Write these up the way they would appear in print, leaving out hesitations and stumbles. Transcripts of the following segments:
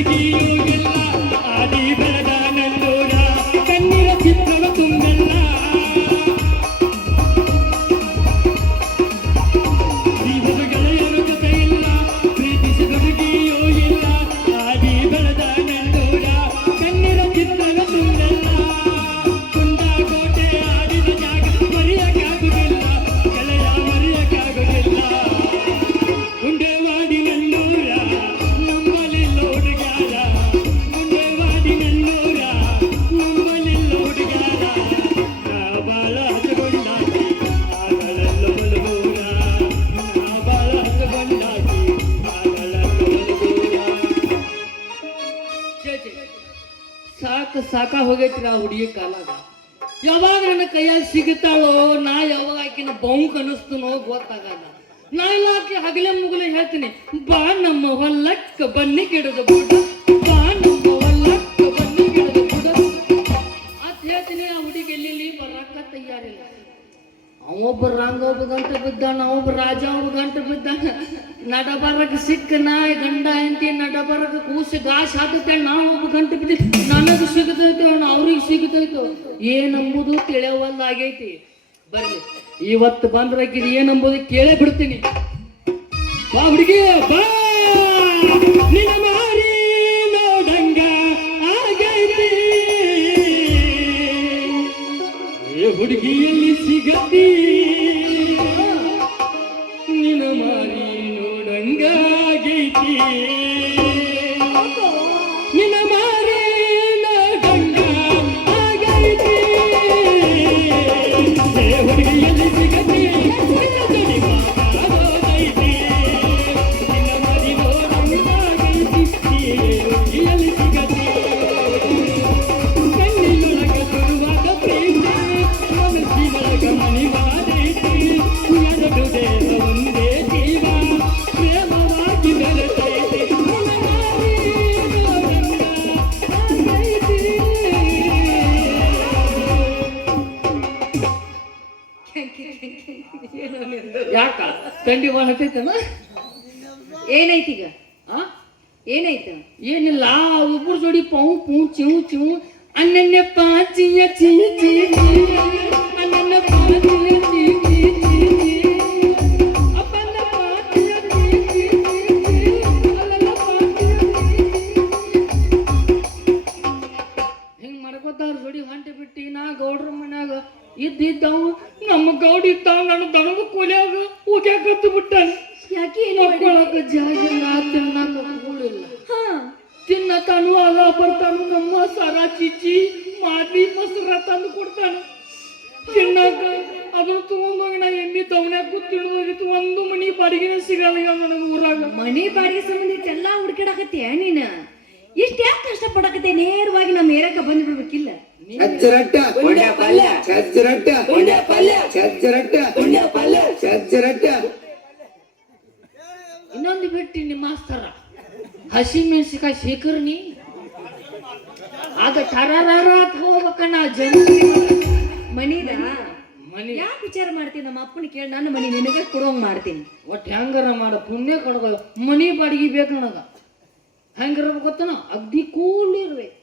ಹುಡುಗಿಯೋಗೆಲ್ಲ ಆದಿ ಬೆಳೆದ ನಂದೂರ ಕಣ್ಣಿನ ಚಿತ್ರವ ತುಂಬೆಲ್ಲ ಜೀವದ ಗೆಳೆಯರು ಜೊತೆ ಇಲ್ಲ ಪ್ರೀತಿಸಿದ ಹುಡುಗಿಯೋ ಇಲ್ಲ ಆದಿ ಬೆಳೆದ ನಂದೂರ ಕಣ್ಣಿನ ಚಿತ್ರವ ತುಂಬೆಲ್ಲ ಕುಂದಾಕೋಟೆ ಆಡಿದ ಜಾಗ ಮರೆಯಕ್ಕಾಗುವುದಿಲ್ಲ ಗೆಳೆಯ ಮರೆಯಕ್ಕಾಗುವುದಿಲ್ಲ ಗುಂಡೇವಾಡಿ ನಂದೂರ ನಮ್ಮಲ್ಲಿ ಹುಡುಗಾರ ಗುಂಡೇವಾಡಿ ನಂದೂರ ನಮ್ಮಲ್ಲಿ ಹುಡುಗಾರ ನಾ ಬಾಳ ಹಸಗೊಂಡಾಕಿ ಆಗಳಲ್ಲ ಬಲಗೂರ ನಾ ಬಾಳ ಹಸಗೊಂಡಾಕಿ ಆಗಳಲ್ಲ ಬಲಗೂರ ಸಾಕ ಹೋಗೈತಿ ನಾ ಹುಡುಗಿ ಕಾಲಾಗ ಯಾವಾಗ ನನ್ನ ಕೈಯಾಗ ಸಿಗುತ್ತಾಳೋ ನಾ ಯಾವಾಗ ಆಕಿನ ಬೌಂಕ್ ಅನಿಸ್ತನೋ ಗೊತ್ತಾಗಲ್ಲ ನಾ ಇಲ್ಲ ಆಕೆ ಹಗಲೇ ಮುಗಲೇ ಹೇಳ್ತೀನಿ ಬಾ ನಮ್ಮ ಹೊಲ್ಲಕ್ಕ ಬನ್ನಿ ಗಿಡದ ಬುಡ ಬಾ ನಮ್ಮ ಹೊಲ್ಲಕ್ಕ ಬನ್ನಿ ಗಿಡದ ಬುಡ ಅಂತ ಹೇಳ್ತೀನಿ ಆ ಹುಡುಗಿ ಎಲ್ಲಿ ಬರಾಕ ತಯಾರಿಲ್ಲ ಅವೊಬ್ಬ ರಾಂಗ ಒಬ್ಬ ಗಂಟೆ ಬಿದ್ದಾನ ಅವೊಬ್ಬ ರಾಜ ಒಬ್ಬ ಗಂಟೆ ಬಿದ್ದಾನ ನಡಬರಕ ಸಿಕ್ಕ ನಾಯಿ ಗಂಡ ಅಂತಿ ನಡಬರಕ ಕೂಸಿ ಗಾಸ್ ಹಾಕುತ್ತೇವೆ ನಾವು ಒಬ್ಬ ಗಂಟೆ ಬಿದ್ದಿ ನನಗೆ ಸಿಗತೈತೆ ಅವ್ರಿಗೆ ಸಿಗತೈತೋ ಏನಂಬುದು ತಿಳಿಯವಲ್ಲಾಗೈತಿ ಬರ್ಲಿ ಇವತ್ತು ಬಂದ್ರಾಕಿದ್ ಏನಂಬುದು ಕೇಳೇ ಬಿಡ್ತೀನಿ ಬಾ ಹುಡುಗಿ ಬಾ ನಿನ್ನ ಮಾರಿ ನೋಡಂಗ ಆಗೈತಿ ಏ ಹುಡುಗಿಯಲ್ಲಿ ಸಿಗತಿ ನಿನ್ನ ಮಾರಿ ನೋಡಂಗ ಆಗೈತಿ ನಿನ್ನ ಮಾರಿ ನೋಡಂಗ ಆಗೈತಿ ಏ ಹುಡುಗಿಯಲ್ಲಿ ಸಿಗತಿ ನಿನ್ನ ಜಡಿ ಮಾತಾಡೋದೈತಿ ನಿನ್ನ ಮಾರಿ ನೋಡಂಗ ಆಗೈತಿ ಹುಡುಗಿಯಲ್ಲಿ ಸಿಗತಿ ಕಣ್ಣಿನೊಳಗ ಶುರುವಾದ ಪ್ರೀತಿ ಮನಸ್ಸಿನೊಳಗ ಮನಿ ಮಾಡೈತಿ ಎರಡು ದೇಹ ಒಂದೇ ಜೀವ ಪ್ರೇಮವಾಗಿ ಬೆರೆತೈತಿ ನಿನ್ನ ಮಾರಿ ನೋಡಂಗ ಆಗೈತಿ ಯಾಕ ತಂಡಿ ಬಾಳ ಹತ್ತೈತನ ಏನೈತೀಗ ಆ ಏನಾಯ್ತು ಏನಿಲ್ಲ ಒಬ್ಬರು ಜೋಡಿ ಪೌ ಪೂ ಚಿವು ಚಿವು ಅನನ್ಯ ಪಾಚಿಯ ಚೀ ಚೀ ಅನನ್ಯ ಪಾಚಿಯ ಚೀ ಚೀ ಚೀ ಅಪ್ಪನ ಪಾಚಿಯ ಚೀ ಚೀ ಚೀ ಅಲ್ಲಲ್ಲ ಪಾಚಿಯ ಹಿಂಗ್ ಮಾಡ್ಕೋತಾರ ಜೋಡಿ ಹೊಂಟೆ ಬಿಟ್ಟಿ ನಾ ಗೌಡ್ರ ಮನ್ಯಾಗ ಇದ್ದಿದ್ದವು ನಮ್ಮ ಗೌಡಿ ಇದ್ದಾವ ನನ್ನ ದಣದ ಕೂಲಿಯಾಗ ಹೋಗ್ಯಾಕತ್ತು ಬಿಟ್ಟಾನ ಯಾಕೆ ಮಕ್ಕಳಾಗ ಜಾಗ ಇಲ್ಲ ತಿನ್ನಾಕ ಕೂಳಿಲ್ಲ ತಿನ್ನತಾನು ಅಲ್ಲ ಬರ್ತಾನು ನಮ್ಮ ಸರ ಚಿಚ್ಚಿ ಮಾದಿ ಮೊಸರ ತಂದು ಕೊಡ್ತಾನೆ ತಿನ್ನಾಕ ಅದನ್ನು ತಗೊಂಡೋಗಿ ನಾ ಎಮ್ಮಿ ತವನ್ಯಾಗ ಕೂತಿಳಿದೋಗಿತ್ತು ಒಂದು ಮನಿ ಬಾಡಿಗೆನ ಸಿಗಲ್ಲ ಈಗ ನನಗೆ ಊರಾಗ ಮನಿ ಬಾಡಿಗೆ ಸಂಬಂಧ ಎಲ್ಲಾ ಹುಡ್ಕಾಡಕತ್ತೀಯ ನೀನ ಇಷ್ಟ ಯಾಕೆ ಕಷ್ಟಪಡಕತ್ತೆ ನೇರವಾಗಿ ನಮ್ಮ ಏರಕ ಬಂದು ಬಿಡ್ಬೇಕಿಲ್ಲ ಚಜ್ಜರಟ್ಟ ಪುಣ್ಯ ಪಲ್ಯ ಚಜ್ಜರಟ್ಟ ಪುಣ್ಯ ಪಲ್ಯ ಚಜ್ಜರಟ್ಟ ಪುಣ್ಯ ಪಲ್ಯ ಚಜ್ಜರಟ್ಟ ಇನ್ನೊಂದು ಬಿಟ್ಟು ನಿಮ್ಮ ಮಾಸ್ತರ ಹಸಿ ಮೆಣಸಿಕಾಯಿ ಶೇಖರ್ನಿ ಆಗ ಟರಾರ ಹೋಗ್ಬೇಕ ನಾ ಜನ ಮನಿದ ಮನಿ ಯಾಕೆ ವಿಚಾರ ಮಾಡ್ತೀನಿ ನಮ್ಮ ಅಪ್ಪನ ಕೇಳಿ ನನ್ನ ಮನಿ ನಿನಗೆ ಕೊಡೋಂಗ್ ಮಾಡ್ತೀನಿ ಒಟ್ಟು ಹೆಂಗಾರ ಮಾಡ ಪುಣ್ಯ ಕಡ್ಗ ಮನಿ ಬಾಡಿಗೆ ಬೇಕು ನನಗ ಹೆಂಗಿರ್ಬೇಕು ಗೊತ್ತನ ಅಗ್ದಿ ಕೂಲ್ ಇರ್ಬೇಕು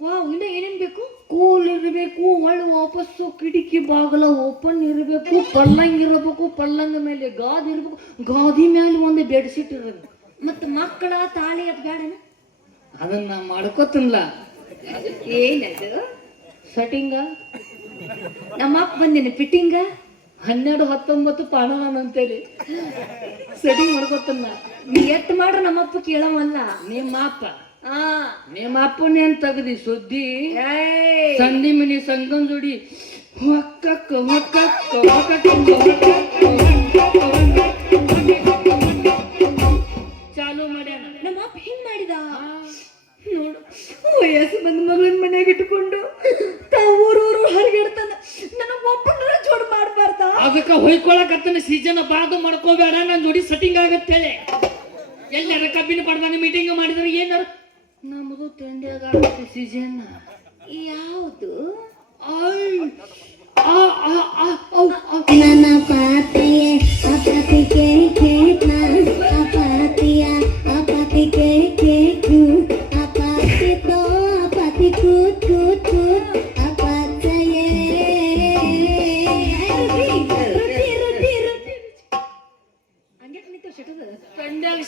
ವಾವ್ ಇನ್ನ ಏನೇನ್ ಬೇಕು ಕೂಲ್ ಇರಬೇಕು ಒಳ್ಳೆ ವಾಪಸ್ಸು ಕಿಟಕಿ ಬಾಗಲ ಓಪನ್ ಇರಬೇಕು ಪಲ್ಲಂಗ್ ಇರಬೇಕು ಪಲ್ಲಂಗ ಮೇಲೆ ಗಾದಿ ಇರಬೇಕು ಗಾದಿ ಮೇಲೆ ಒಂದು ಬೆಡ್ಶೀಟ್ ಇರಬೇಕು ಮತ್ತ ಮಕ್ಕಳ ತಾಳಿ ಅದ್ ಬೇಡನ ಅದನ್ನ ಮಾಡ್ಕೋತನ್ಲ ಏನದು ಸೆಟ್ಟಿಂಗ ನಮ್ಮ ಅಪ್ಪ ಬಂದೇನೆ ಫಿಟ್ಟಿಂಗ 12-19 ಪಾಣನ ಅಂತೇಳಿ ಸೆಟ್ಟಿಂಗ್ ಮಾಡ್ಕೋತನ್ನ ನೀ ಎಟ್ ಮಾಡ್ರ ನಮ್ಮಪ್ಪ ಕೇಳವಲ್ಲ ನಿಮ್ಮ ಅಪ್ಪನೇ ಅಂತ ತಗದಿ ಸುದ್ದಿ ಏಯ್ ಸಂಧಿ ಮಿನಿ ಸಂಗಮ್ ಜೋಡಿ ಹೊಕ್ಕಕ್ಕ ಹೊಕ್ಕಕ್ಕ ಚಾಲು ಮಾಡ್ಯಾನ ನಮ್ಮ ಅಪ್ಪ ಹಿಂಗ್ ಮಾಡಿದ ನೋಡು ವಯಸ್ಸು ಬಂದ ಮಗಳನ್ನ ಮನೆಯಾಗ ಇಟ್ಕೊಂಡು ಊರೂರು ಹರಿಗಿಡ್ತಾನ ನನಗ ಒಬ್ಬನ ಜೋಡ್ ಮಾಡ್ಬಾರ್ದ ಅದಕ್ಕ ಹೊಯ್ಕೊಳಕತ್ತನ ಸೀಸನ್ ಬಾದು ಮಾಡ್ಕೋಬೇಡ ನನ್ ಜೋಡಿ ಸೆಟ್ಟಿಂಗ್ ಆಗತ್ತೇಳಿ ಎಲ್ಲಾರ ಕಬ್ಬಿನ ಪಡ್ಬಾನಿ ಮೀಟಿಂಗ್ ಮಾಡಿದ್ರೆ ಏನಾರ ನಮಗೂ ತಂಡ್ಯಾಗ ಆಗತ್ತೆ ಸೀಸನ್ ಯಾವುದು ನನ್ನ ಪಾತಿಯೇ ಅಪತಿಗೆ ಕೇಟ್ನ ಅಪಾತಿಯ ಅಪತಿಗೆ ಕೇಟ್ನು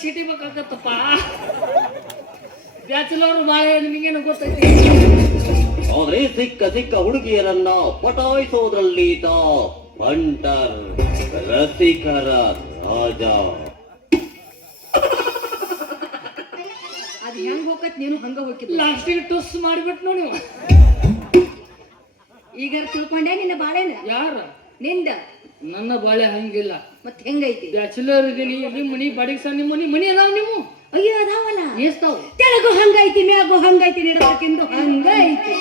ಸಿಟಿ ಬೇಕಾಗತ್ತಪ್ಪ. ಬ್ಯಾಚುಲರ್ ಬಾಳೆ ನಿಮಗೇನು ಗೊತ್ತೈತಿ? ಆದ್ರೆ ಸಿಕ್ಕ ಸಿಕ್ಕ ಹುಡುಗಿಯರನ್ನ ಪಟಾಯಿಸೋದ್ರಲ್ಲೀತ ಬಂಟರ್ ರಸಿಕರ ರಾಜ. ಅದ್ ಹೆಂಗ್ ಹೋಗತ್ ನೀನು ಹಂಗ ಹೋಗಿಲ್ಲ. ಲಾಸ್ಟಿಗೆ ಟುಸ್ ಮಾಡಿಬಿಟ್ಟು ನೋಡಿ ಇವ. ಈಗ ತಿಳ್ಕೊಂಡೆ ನಿನ್ನ ಬಾಳೆನ ಯಾರ? ನಿಂದ. ನನ್ನ ಬಾಳೆ ಹಂಗಿಲ್ಲ. ಮತ್ ಹೆಂಗೈತಿ? ಬ್ಯಾಚುಲರ್ ಇದೀನಿ, ಇಲ್ಲಿ ಮನಿ ಬಾಡಿಗೆ ಸಹ ನಿಮ್ಮ ಮನಿ ಅದಾವ ನೀವು ಅಯ್ಯೋ ಅದಾವಲ್ಲ, ಎಷ್ಟಾವ? ತೆಳಗು ಹಂಗೈತಿ, ಮ್ಯಾಗು ಹಂಗೈತಿ, ನಿಡಬೇಕೆಂದು ಹಂಗೈತಿ.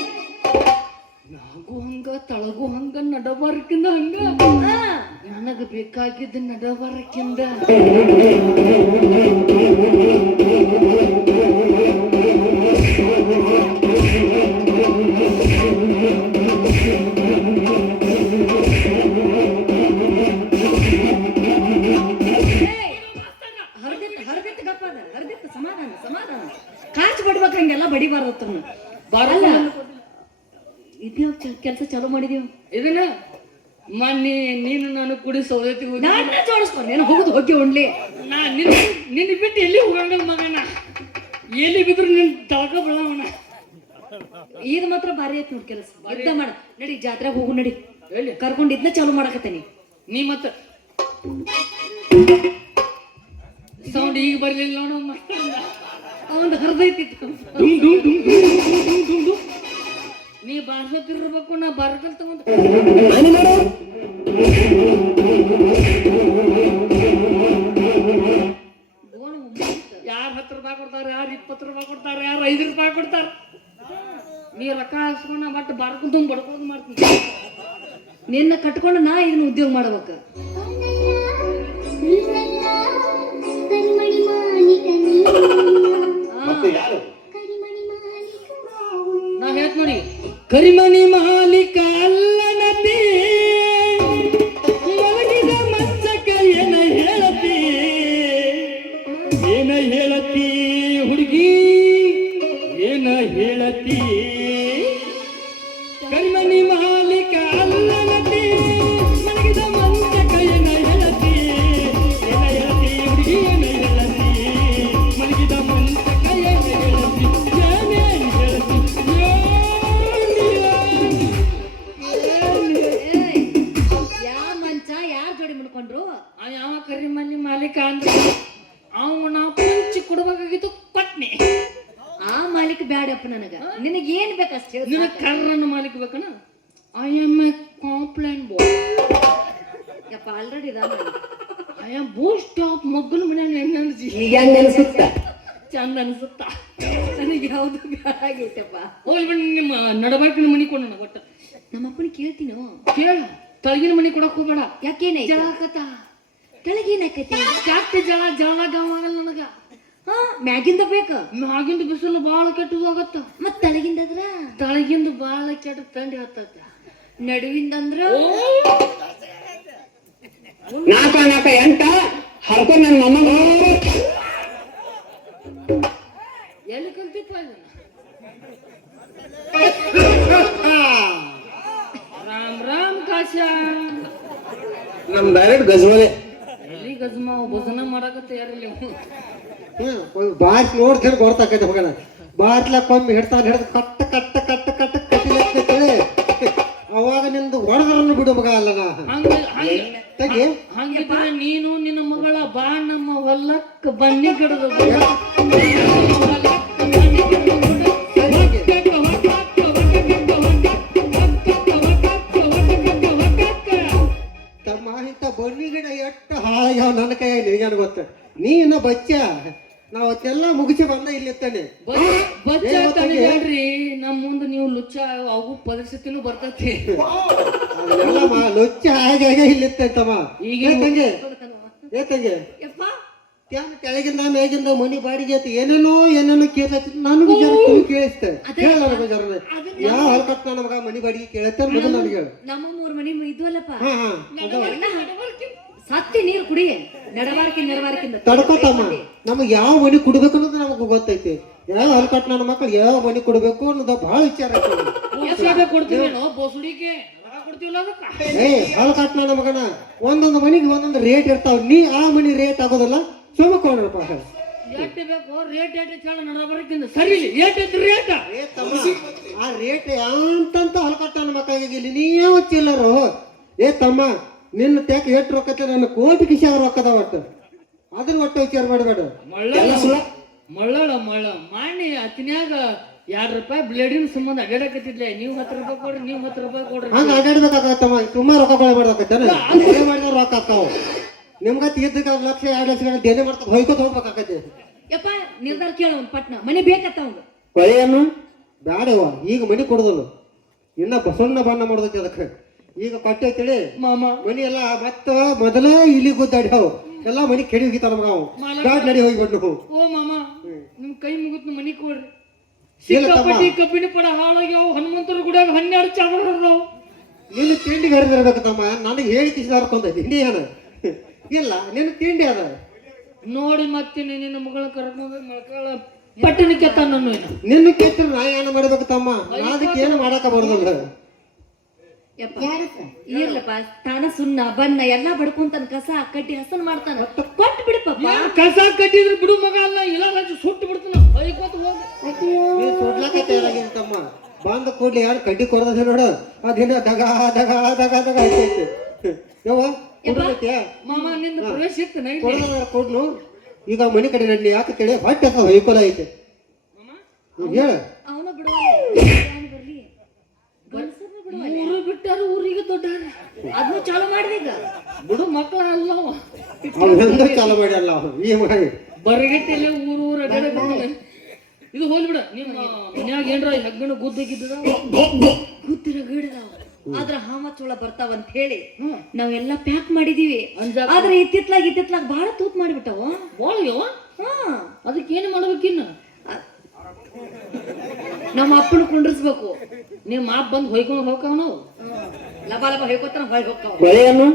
ನಾಗು ಹಂಗ, ತಳಗು ಹಂಗ, ನಡಬಾರಕಿಂದ ಹಂಗ. ಹಾ, ನನಗ ಬೇಕಾಗಿದ್ದ ನಡಬಾರಕಿಂದ. ಹರ್ದಿತ್ತು ಗಪ್ಪ ಅದ, ಹರ್ದಿತ್ತು ಸಮಾಧಾನ ಸಮಾಧಾನ. ಕಾಚ್ ಬಡ್ಬೇಕು, ಹಂಗೆಲ್ಲ ಬಡಿಬಾರತ್ತ. ಬರಲ್ಲ. ಇದ್ಯಾವ ಕೆಲಸ ಚಾಲೂ ಮಾಡಿದೀವಿ. ಇದನ್ನ ಮೊನ್ನೆ ನೀನು ನಾನು ಕುಡಿ ಸೌದತ್ತಿಗೆ ಹೋಗಿ ನಾನ ಜೋಡಿಸ್ಕೊಂಡು ಏನು ಹೋಗುದು ಹೋಗಿ ಉಣ್ಲಿ. ನಿನ್ನ ಬಿಟ್ಟು ಎಲ್ಲಿ ಹೋಗಂಗಲ್ಲ ಮಗನ. ಎಲ್ಲಿ ಬಿದ್ರು ನಿನ್ ತಳಕ ಬೆಳವಣ. ಇದು ಮಾತ್ರ ಭಾರಿ ಐತಿ ನೋಡಿ ಕೆಲಸ. ಯುದ್ಧ ಮಾಡ ನಡಿ, ಜಾತ್ರೆಗೆ ಹೋಗು ನಡಿ. ಎಲ್ಲಿ ಕರ್ಕೊಂಡು ಇದನ್ನ ಚಾಲೂ ಮಾಡಕತ್ತೇನಿ. ನೀ ಮತ್ತ ಸೌಂಡ್ ಈಗ ಬರ್ಲಿಲ್ಲ ನೋಡಮ್ಮ. ಅವಂದು ಹರಿದೈತಿ. ನೀ ಬಾರ್ಸೋತಿರ್ಬೇಕು, ನಾ ಬಾರಕಲ್ ತಗೊಂಡು ಯಾರು 10 ರೂಪಾಯಿ ಕೊಡ್ತಾರೆ, ಯಾರು 20 ರೂಪಾಯಿ ಕೊಡ್ತಾರೆ, ಯಾರು 5 ರೂಪಾಯಿ ಕೊಡ್ತಾರೆ. ನೀ ರೊಕ್ಕ ಹಾಕ್ಸ್ಕೊಂಡ ಮಟ್ಟು ಬಾರ್ಕೊಂಡ್ ತುಂಬ ಬಡ್ಕೊಂಡು ಮಾಡ್ತೀನಿ. ನಿನ್ನ ಕಟ್ಕೊಂಡು ನಾ ಇದನ್ನ ಉದ್ಯೋಗ ಮಾಡ್ಬೇಕು. ನಾ ಹೇಳ್ತ ನೋಡಿ, ಕರಿಮಣಿ ಮಾಲೀಕ ಅಲ್ಲನತಿ, ಮಲಗಿದ ಮಂಚಕ ಏನ ಹೇಳತಿ, ಏನ ಹೇಳತಿ ಹುಡುಗಿ, ಏನ ಹೇಳತಿ. ಕರಿಮಣಿ ಮಾಲೀಕ ಅಲ್ಲನತಿ, ಮಲಗಿದ ಮಂಚಕ ಏನ ಹೇಳತಿ, ಏನ ಹೇಳತಿ ಹುಡುಗಿ, ಏನ ಹೇಳತಿ, ಮಲಗಿದ ಮಂಚಕ ಏನ ಹೇಳತಿ, ಏನೇನ್ ಹೇಳತಿ. ಯಾವ ಮಂಚ ಯಾರ ಜೋಡಿ ಮಾಡ್ಕೊಂಡ್ರು? ಯಾವ ಕರಿಮಣಿ ಮಾಲೀಕ ಅಂದ್ರೆ ಅವ್ ನಾವು ಪಂಚಿ ಕೊಡ್ಬೇಕಾಗಿತ್ತು, ಕೊಟ್ನಿ. ಆ ಮಾಲೀಕ ಬ್ಯಾಡಪ್ಪ ನನಗ. ನಿನಗೆ ಏನ್ ಬೇಕಷ್ಟೇ. ನಿನ್ನ ಕರ್ರನ್ನ ಮಾಲೀಕ ಬೇಕನ? I am a complaint boy. ಯಪ್ಪ already I am boost of ಮಗ್ಗನ ಮನ್ಯಾಗ ಹೆಂಗನ್ಸಿ ಈಗ ಹೆಂಗ ಅನ್ಸುತ್ತ? ಚಂದ ಅನ್ಸುತ್ತ. ನನಗೆ ಯಾವ್ದು ಬ್ಯಾಡಾಗೈತಪ್ಪ. ಹೋಗ್ಲಿ ಬಿಡಿ, ನಿಮ್ಮ ನಡಬಾರ್ಕಿನ ಮನಿ ಕೊಡೋಣ. ಒಟ್ಟ ನಮ್ಮಪ್ಪನ ಕೇಳ್ತೀನೋ. ಕೇಳ, ತಳಗಿನ ಮನಿ ಕೊಡಕ್ ಹೋಗ್ಬೇಡ. ಯಾಕೇನೈತಿ? ಜಳಕತ್ತ ಕೆಳಗೇನಾಕೈತಿ? ಕೆಟ್ಟ ಜಳ ಗಾವಾಗಲ್ಲ ನನಗ. ಹಾ, ಮ್ಯಾಗಿಂದ ಬೇಕ. ಮ್ಯಾಗಿಂದ ಬಿಸಿಲು ಬಾಳ ಕೆಟ್ಟದಾಗತ್ತ. ಮತ್ ತಳಗಿಂದದ್ರ ತಳಗಿಂದ ಬಾಳ ಕೆಟ್ಟ ತಂಡಿ ಹತ್ತತ್ತ. ನಡುವಿಂದಂದ್ರ 4 4 8 ಹರ್ಕೊಂಡ್ ನನ್ನ ಮೊಮ್ಮ ಎಲ್ಲಿ ಕಲ್ತಿಪ್ಪ ಇದನ್ನ? ರಾಮ್ ರಾಮ್ ಕಾಶ. ನಮ್ ಡೈರೆಕ್ಟ್ ಗಜವಲೆ ಎಲ್ಲಿ ಗಜ್ಮಾ ಭೋಜನ ಮಾಡಕತ್ತ ಯಾರಲ್ಲಿ? ಬಾರ್ಸ್ ನೋಡ್ತೀನಿ ಗೊತ್ತಾಕೈತೆ ಮಗನ. ಬಾರ್ಸ್ಲಕ್ಕೊಮ್ಮೆ ಹಿಡ್ತಾನೆ, ಹಿಡ್ದು ಕಟ್ಟ ಕಟ್ಟ ಕಟ್ಟ ಕಟ್ಟ ಕಟ್ಟಿಲತ್ತೇಳಿ ಅವಾಗ ನಿಂದು ಹೊಡೆದ್ರನ್ನು ಬಿಡು ಮಗ ಅಲ್ಲ ನಾ. ತೆಗಿ. ಹಂಗಿದ್ರೆ ನೀನು ನಿನ್ನ ಮಗಳ ಬಾ ನಮ್ಮ ಹೊಲಕ್ಕ ಬನ್ನಿ ಗಿಡದ ತಮ್ಮ ಇಂಥ ಬನ್ನಿ ಗಿಡ ಎಷ್ಟು ಹಾಳಾಗ್ಯಾವ ನನ್ನ ಕೈಯಾಗ ನಿನಗೇನು ಗೊತ್ತ. ನೀ ಇನ್ನ ಬಚ್ಚ, ನಾವು ಅವತ್ತೆಲ್ಲ ಮುಗಿಸಿ ಬಂದ ಇಲ್ಲಿತ್ತಾನೆ. ಬಚ್ಚಾಡ್ರಿ. ನಮ್ಮ ಮುಂದೆ ನೀವು ಲುಚ್ಚ ಅವು ಪರಿಸ್ಥಿತಿನೂ ಬರ್ತೈತಿ. ಅದೆಲ್ಲ ಲೊಚ್ಚ ಹಾಗೆ ಇಲ್ಲಿತ್ತಮ್ಮ. ಈಗ ಏ ತಂಗೆ ಯಪ್ಪ ಕೆಳಗಿಂದ ಮೇಗಿಂದ ಮನಿ ಬಾಡಿಗೆ ಅಂತ ಏನೇನೋ ಕೇಳತ್ತ. ನನಗೂ ಕೇಳಿಸ್ತೆ. ಹೇಳ ನನಗೆ ಜರ ಯಾವ ಹಲ್ಕಟ್ ನನ್ನ ಮಗ ಮನಿ ಬಾಡಿಗೆ ಕೇಳತ್ತ ಮೊದಲು ನನಗೆ ಹೇಳು. ನಮ್ಮ 3 ಮನಿ ಇದ್ವಲ್ಲಪ್ಪ. ಹಾ ಹಾ ಸತ್ತಿ ನೀರು ಕುಡಿ. ನಡವಾರ್ಕಿಂದ ತಡ್ಕೋತಮ್ಮ. ನಮಗೆ ಯಾವ ಮನಿ ಕುಡ್ಬೇಕು ಅನ್ನೋದು ನಮಗ್ ಗೊತ್ತೈತಿ. ಯಾವ ಹಲ್ಕಟ್ ನನ್ನ ಮಕ್ಕಳು ಯಾವ ಮನಿ ಕೊಡ್ಬೇಕು ಅನ್ನೋದು ಬಹಳ ವಿಚಾರ ಐತಿ. ಕೊಡ್ತೀವೇನೋ ಬೋಸುಡಿಗೆ ಕೊಡ್ತೀವಲ್ಲ ಅದಕ್ಕ. ಹಲ್ಕಟ್ ನನ್ನ ಮಗನ ಒಂದೊಂದು ಮನಿಗೆ ಒಂದೊಂದು ರೇಟ್ ಇರ್ತಾವ. ನೀ ಆ ಮನಿ ರೇಟ್ ಆಗೋದಲ್ಲ, ಸುಮ್ಮಕೊಂಡ್ರಪ್ಪ. ಎಟ್ಟು ಬೇಕು ರೇಟ್ ಎಟ್ಟು ಹೇಳ ನಡಬರ್ಕಿಂದ ಸರಿ ಏಟ್ ಐತಿ ರೇಟ ಏ ತಮ್ಮ, ಆ ರೇಟ್ ಅಂತಂತ ಹೊಲ್ಕೊಟ್ಟಾನ ಮಕ್ಕಳಿಗೆ ಇಲ್ಲಿ ನೀವ್ ಚಿಲ್ಲರು. ಏ ತಮ್ಮ, ನಿನ್ನ ತ್ಯಾಕ ಎಷ್ಟು ರೊಕ್ಕ ನನ್ನ ಕೋಟಿ ಕಿಶಾಗ ರೊಕ್ಕದ ಒಟ್ಟು, ಅದನ್ನ ಒಟ್ಟು ವಿಚಾರ ಮಾಡಬೇಡ. ಮಳ್ಳಳ ಮಾಡಿ ಅತಿನ್ಯಾಗ ₹2 ಬ್ಲೇಡಿನ ಸಂಬಂಧ ಅಡ್ಡಾಡಕತ್ತಿದ್ಲೆ. ನೀವು 10 ರೂಪಾಯಿ ಕೊಡ್ರಿ, ನೀವು 10 ರೂಪಾಯಿ ಕೊಡ್ರಿ. ಹಂಗ ಅಡ್ಡಾಡ್ಬೇಕಾಗತ್ತಮ್ಮ, ಸುಮ್ಮ ರೊಕ್ಕ ಕೊಳೆ ಮಾಡ್ಬೇಕತ್ತೇನ? ಮಾಡಿದ್ರೆ ರೊಕ್ಕ ಆಗ್ತಾವ. ನಿಮ್ಗ ಇದ್ದಕ್ಕ ಲಕ್ಷ 2 ಲಕ್ಷ ದೇನೆ ಮಾಡ್ತಾ ಹೊಯ್ಕೋತ ಹೋಗ್ಬೇಕಾಗತ್ತೆ. ಯಪ್ಪ ನಿರ್ಧಾರ ಕೇಳ ಒಂದ್ ಪಟ್ನ ಮನೆ ಬೇಕತ್ತ ಅವಂಗ. ಕೊಳೆಯನ್ನು ಬ್ಯಾಡವ, ಈಗ ಮನಿ ಕೊಡುದಲ್ಲ, ಇನ್ನ ಬಸವಣ್ಣ ಬಣ್ಣ ಮಾಡೋದಕ್ಕೆ ಅದಕ್ಕೆ. ಈಗ ಕೊಟ್ಟೈತಿಳಿ ಮಾಮ ಮನಿ ಎಲ್ಲ ಮತ್ತ ಮೊದಲ ಇಲ್ಲಿ ಗುದ್ದಾಡ್ಯಾವ ಎಲ್ಲಾ ಮನಿ ಕೆಡಿ ಹೋಗಿತಾವ ನಮಗ. ಅವು ಗಾಡ್ ನಡಿ ಹೋಗ್ಬಿಟ್ಟು. ಓ ಮಾಮ ನಿಮ್ ಕೈ ಮುಗಿತ್ ಮನಿ ಕೊಡ್ರಿ. ಇಲ್ಲ ತಮ್ಮ. ಸಿಕ್ಕಾಪಟ್ಟಿ ಕಬ್ಬಿನ ಪಡ ಹಾಳಾಗ್ಯಾವ. ಹನುಮಂತರ ಗುಡಿಯಾಗ 12 ಚಾಮರ ಹರ್ದಾವ. ನಿನ್ನ ತಿಂಡಿಗೆ ಹರಿದಿರ್ಬೇಕು ತಮ್ಮ, ನನಗೆ ಹೇಳಿ ಕಿಸಿದಾರ್ಕೊಂಡ ತಿಂಡಿ ಏನ ಇಲ್ಲ, ನಿನ್ನ ತಿಂಡಿ ಅದ ನೋಡಿ ಮತ್ತೆ ನಿನ್ನ ಮಗಳ ಕರ್ಕೊಂಡ್ ಮಕ್ಕಳ ಪಟ್ಟಣಕ್ಕೆ ತಾನು ನಿನ್ನ ಕೆತ್ತ ನಾ ಏನ ಮಾಡ್ಬೇಕು ತಮ್ಮ, ಅದಕ್ಕೆ ಏನು ಮಾಡಾಕ ಬರೋದಲ್ಲ. ಯಪ್ಪ ಇರ್ಲಪ್ಪ, ತಾನ ಸುಣ್ಣ ಬಣ್ಣ ಎಲ್ಲಾ ಬಡ್ಕೊಂತಾನ, ಕಸ ಕಟ್ಟಿ ಹಸನ್ ಮಾಡ್ತಾನ, ಕೊಟ್ಟು ಬಿಡಪ್ಪ. ಕಸ ಕಟ್ಟಿದ್ರೆ ಬಿಡು ಮಗ ಅಲ್ಲ, ಇಲ್ಲ ಸುಟ್ಟು ಬಿಡ್ತಾನ. ಬೈಕೋತ ಹೋಗಿ ನೀನ್ ಸುಡ್ಲಾಕ ತಯಾರಾಗಿನ್ ತಮ್ಮ. ಬಂದ ಕೂಡ್ಲಿ ಯಾರು ಕಡ್ಡಿ ಕೊಡದ ನೋಡು, ಅದೇನ ದಗ ದಗ ದಗ ದಗ ಐತೈತಿ. ಯವ್ವ ಕುಡ್ದೈತ್ಯಾ? ಮಾಮ ನಿಂದ ಪ್ರವೇಶ ಇತ್ತು ನೈಟ್ ಕೊಡದ ಕೊಡ್ನು. ಈಗ ಮನಿ ಕಡೆ ನಡಿ ಯಾಕೆ ತಿಳಿ ಹೊಟ್ಟೆ ಹೊಯ್ಕೊಲ ಐತೆ. ಹೇಳ ಅವನ ಬಿಡುವಲ್ಲ ಬರ್ಲಿ, ಗಂಡಸರ್ನ ಬಿಡುವಲ್ಲ. ಊರು ಬಿಟ್ಟಾರ, ಊರಿಗೆ ದೊಡ್ಡ ಅದನ್ನು ಚಾಲು ಮಾಡಿದೀಗ. ಬಿಡು ಮಕ್ಕಳ ಅಲ್ಲವ ಅವ್ನೆಂದ ಚಾಲು ಮಾಡ್ಯಲ್ಲ ಅವ್ನು. ಈ ಮಾಡಿ ಬರಗಟ್ಟೆಲ್ಲ ಊರು ಅಡ್ಡಾಡ. ಇದು ಹೋಲ್ ಬಿಡ, ನಿಮ್ಮ ಮನ್ಯಾಗ ಏನ್ರ ಹೆಗ್ಗಣ ಗುದ್ದಗಿದ್ದದ ಗುದ್ದಿರ ಗಿಡದಾವ, ಆದ್ರ ಹಾಮಚ್ಚೊಳ ಬರ್ತಾವಂತ ಹೇಳಿ ನಾವೆಲ್ಲ ಪ್ಯಾಕ್ ಮಾಡಿದೀವಿ. ಆದ್ರೆ ಇತ್ತಿತ್ಲಾಗ ಬಹಳ ತೂತ್ ಮಾಡಿಬಿಟ್ಟವ. ಬೋಳ್ಯವ ಅದಕ್ಕೆ ಏನು ಮಾಡ್ಬೇಕಿನ್ನ? ನಮ್ಮ ಅಪ್ಪನ ಕುಂಡ್ರಿಸ್ಬೇಕು. ನಿಮ್ಮ ಮಾಪ್ ಬಂದು ಹೊಯ್ಕೊಂಡು ಹೋಗ್ತಾವ. ನಾವು ಲಬ ಲಬ ಹೇಳ್ಕೊತಾನ ಹೊಳ್ ಹೋಗ್ತಾವ. ಕೊಳೆಯನ್ನು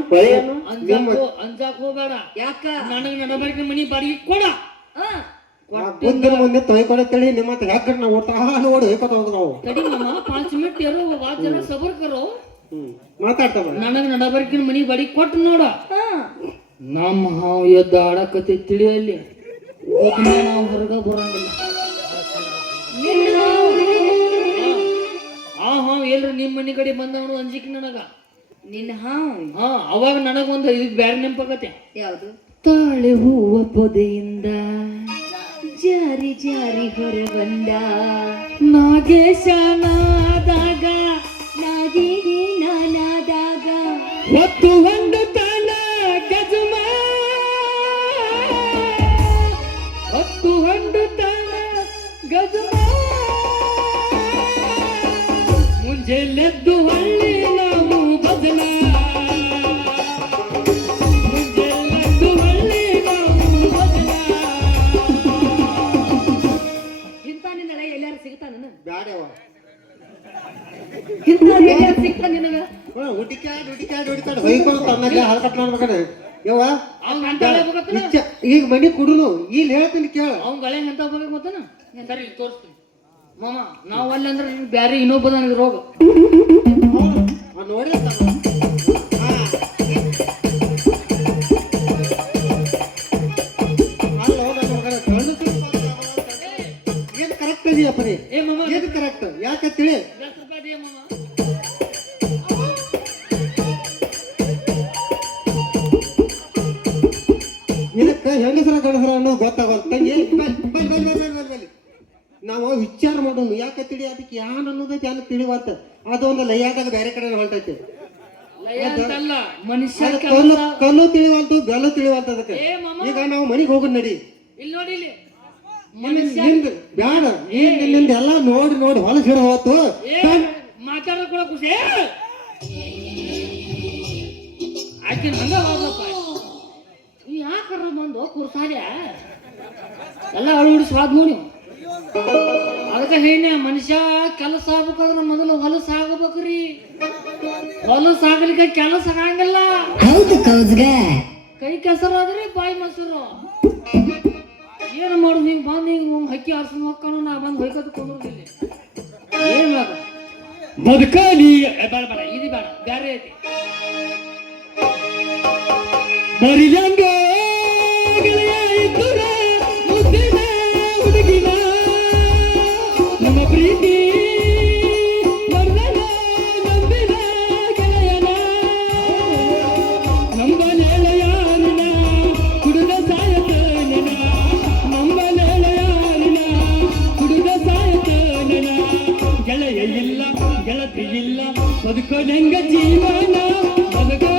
ಅಂಜಾಕ್ ಹೋಗ್ಬೇಡ. ಯಾಕ ನನಗೆ ನಡಬರ್ಕ ಮನಿ ಬಾಡಿಗೆ ಕೊಡ. ಬುದ್ಧಿನ ಮುಂದೆ ತೊಯ್ಕೊಳತ್ತೇಳಿ ನಿಮ್ಮ ಹತ್ರ ಯಾಕೆ ನಾವು ಓಡ್ತಾ ನೋಡಿ ಹೊಯ್ಕೊತ ಹೋಗ ನಾವು. ತಡಿ ಮಾಮ 5 ಮಿನಿಟ್ ಇರೋ, ಜನ ಸಬರ್ ಕರೋ. ಮಾತಾಡ್ತಾವ. ನನಗೆ ನಡಬರ್ಕಿನ ಮನಿ ಬಾಡಿಗೆ ಕೊಟ್ಟು ನೋಡ. ನಮ್ಮ ಹಾವು ಎದ್ದು ಆಡಕತ್ತೆ ತಿಳಿಯಲ್ಲಿ ನಾವು ಹೊರಗ ಬರಂಗಿಲ್ಲ. ಹಾವು ಎಲ್ರಿ ನಿಮ್ಮ ಮನಿ ಕಡೆ ಬಂದವನು ಅಂಜಿಕೆ ನನಗ. ನಿನ್ನ ಹಾವು ಅವಾಗ ನನಗೊಂದು ಇದು ಬ್ಯಾರೆ ನೆನಪಾಗತ್ತೆ. ಯಾವುದು? ತಾಳೆ ಹೂವ ಪೊದೆಯಿಂದ ಜಾರಿ ಜಾರಿ ಹೊರ ಬಂದ ನಾಗೇಶನಾದಾಗ ನಾಗೇಗೆ ನಾನಾದಾಗ ಹೊತ್ತು ಒಂದು ತಾನ ಗಜಮ, ಹೊತ್ತು ಒಂದು ತಾನ ಗಜಮ, ಮುಂಜೆಲೆದ್ದು ಹಳ್ಳಿ ನಾವು ಭಜನ, ಮುಂಜೆಲೆದ್ದು ಹಳ್ಳಿ ನಾವು ಭಜನ. ಇಂಥ ನಿನ್ನ ಎಲ್ಲಾರು ಸಿಗ್ತಾನ? ಬ್ಯಾಡವ, ಇಂಥ ಎಲ್ಲಾರು ಸಿಗ್ತಾನ ನಿನಗ? ಹುಡುಕ್ಯಾಡ್ ಹೊಯ್ಕೊಂಡು ತಮ್ಮಲ್ಲಿ ಹಲ್ಕಟ್ ಮಾಡ್ಬೇಕಣ್ಣ. ಯವ್ವ ಅವ್ನ್ ಅಂತಾಳೆ ಹೋಗತ್ತನ? ಈಗ ಮನಿ ಕುಡುನು ಇಲ್ಲಿ ಹೇಳ್ತೀನಿ ಕೇಳ. ಅವ್ನ್ ಗಳೆ ಎಂತ ಹೋಗಕ್ ಗೊತ್ತನ? ಸರಿ ಇಲ್ಲಿ ತೋರಿಸ್ತೀನಿ ಮಾಮ. ನಾವು ಅಲ್ಲಿ ಅಂದ್ರೆ ಬ್ಯಾರೆ ಇನ್ನೊಬ್ಬ ನನಗೆ ರೋಗ ನೋಡಿ. ಏನ್ ಕರೆಕ್ಟ್ ಇದೆಯಪ್ಪ ನೀ? ಏ ಮಾಮ ಏನ್ ಕರೆಕ್ಟ್ ಯಾಕೆ ತಿಳಿ? 10 ರೂಪಾಯಿ ಇದೆಯಾ ಮಾಮ? ಇದಕ್ಕೆ ಹೆಂಗಸರ ಗಂಡಸರ ಅನ್ನೋದು ಗೊತ್ತಾಗಲ್ಲ ತಂಗಿ. ನಾವು ವಿಚಾರ ಮಾಡೋನು ಯಾಕೆ ತಿಳಿ, ಅದಕ್ಕೆ ಯಾನ್ ಅನ್ನೋದೈತಿ ಯಾನ್ ತಿಳಿವತ್ತ. ಅದೊಂದು ಲಯಾದಾಗ ಬೇರೆ ಕಡೆ ಹೊಂಟೈತಿ. ಲಯ ಅಂತಲ್ಲ, ಮನುಷ್ಯ ಕಲ್ಲು ತಿಳಿವಂತು ಬೆಲ್ಲ ತಿಳಿವಂತ ಅದಕ್ಕೆ. ಏ ಮಾಮ ಈಗ ನಾವು ಮನಿಗೆ ಹೋಗೋಣ ನಡಿ. ಇಲ್ಲಿ ನೋಡಿ, ಇಲ್ಲಿ ನಿಂದ ಬ್ಯಾಡ, ನಿಂದ ಎಲ್ಲ ನೋಡಿ ನೋಡಿ ಹೊಲಸ್ ಹಿಡ ಹೋತು. ಮಾತಾಡೋ ಕೂಡ ಖುಷಿ ಆಕಿನ ಹಂಗ ಹೋಗ್ಲಪ್ಪ. ಯಾಕಾರ ಬಂದು ಕುರ್ಸಾರ್ಯ ಎಲ್ಲ ಅಳುವಡಿ ಸ್ವಾದ್ ನೋಡಿ. ಅದಕ್ಕೆ ಹೇಳ ಮನುಷ್ಯ ಕೆಲಸ ಆಗ್ಬೇಕಾದ್ರೆ ಮೊದಲು ಹೊಲಸ ಆಗಬೇಕ್ರಿ. ಹೊಲಸ ಆಗ್ಲಿಕ್ಕೆ ಕೆಲಸ ಆಗಂಗಿಲ್ಲ. ಕೈ ಕೆಸರಾದ್ರೆ ಬಾಯಿ ಮೊಸರು. ಏನು ಮಾಡುದು? ಹಿಂಗ್ ಬಂದು ಹಿಂಗ್ ಹಕ್ಕಿ ಆರ್ಸನ್ ಹೋಗ್ಕೊಂಡು ನಾ ಬಂದು ಹೊಯ್ಕೋದ್ಕೊಂಡಿಲ್ಲ. ಏನ್ ಮಾಡ ಬದುಕಲಿ ಬೇಡ ಬೇಡ, ಇದು ಬೇಡ, ಬ್ಯಾರೆ ಐತಿ. ಬರಿಲಂಗ ಗೆಳೆಯ ಗೆಳತಿ ಇಲ್ಲ ಬದುಕೋದಂಗ ಜೀವನ ಬದುಕೋ